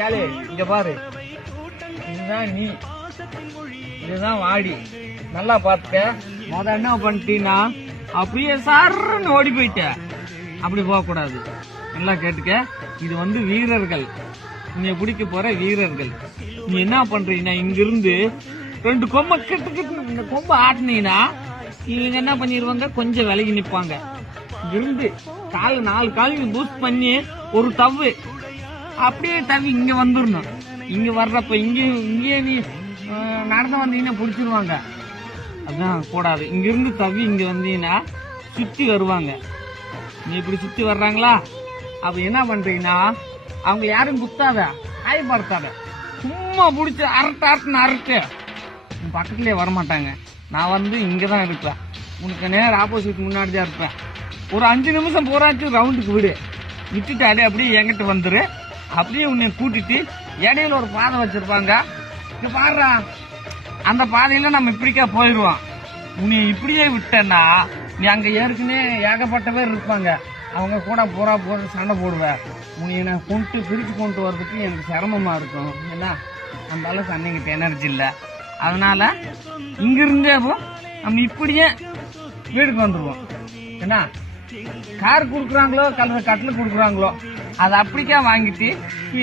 காளி இங்க பாரு, இதுதான் நீ, இதுதான் வாடி. நல்லா பாத்துக்க. என்ன பண்ணிட்டீங்கன்னா அப்படியே சாருன்னு ஓடி போயிட்ட. அப்படி போக கூடாது. நல்லா கேட்டுக்க. இது வந்து வீரர்கள், நீ பிடிக்க போற வீரர்கள். நீ என்ன பண்றீங்கன்னா இங்க இருந்து 2 கொம்பை கிட்டு இந்த கொம்பை ஆட்டினீங்கன்னா இவங்க என்ன பண்ணிடுவாங்க, கொஞ்சம் விலகி நிப்பாங்க. இங்க இருந்து 4 காலையும் பூஸ்ட் பண்ணி ஒரு தவ்வு அப்படியே தவி இங்க வந்துடணும். இங்க வர்றப்ப இங்கே நீ நடந்து வந்தீங்கன்னா பிடிச்சிருவாங்க. அதான் கூடாது. இங்க இருந்து தவி இங்க வந்தீங்கன்னா சுத்தி வருவாங்க. நீ இப்படி சுத்தி வர்றாங்களா, அப்ப என்ன பண்றீங்கன்னா அவங்க யாரும் குத்தாத, காயப்படுத்தாத, சும்மா பிடிச்சி அரட்டு பக்கத்துலயே வரமாட்டாங்க. நான் வந்து இங்கதான் இருப்பேன், உனக்கு நேரம் ஆப்போசிட் முன்னாடி தான் இருப்பேன். ஒரு 5 நிமிஷம் போராச்சு ரவுண்டுக்கு விடு, விட்டுட்டாலே அப்படியே என்கிட்ட வந்துரு. அப்படியே உன்னை கூட்டிட்டு இடையில ஒரு பாதை வச்சிருப்பாங்க. இங்க பாடுறா, அந்த பாதையில நம்ம இப்படிக்கா போயிடுவோம். உன்னை இப்படியே விட்டேன்னா நீ அங்க ஏற்கனவே ஏகப்பட்ட பேர் இருப்பாங்க, அவங்க கூட போட்டு சண்டை போடுவேன். உன்னை பிரிச்சு கொண்டு வர்றதுக்கு எனக்கு சிரமமா இருக்கும். ஏன்னா அந்த அளவுக்கு அன்னைக்கிட்ட எனர்ஜி இல்லை. அதனால இங்க இருந்தே நம்ம இப்படியே வீடுக்கு வந்துருவோம். என்ன கார் கொடுக்குறாங்களோ கட்டில் கொடுக்குறாங்களோ அதை அப்படிக்கா வாங்கிட்டு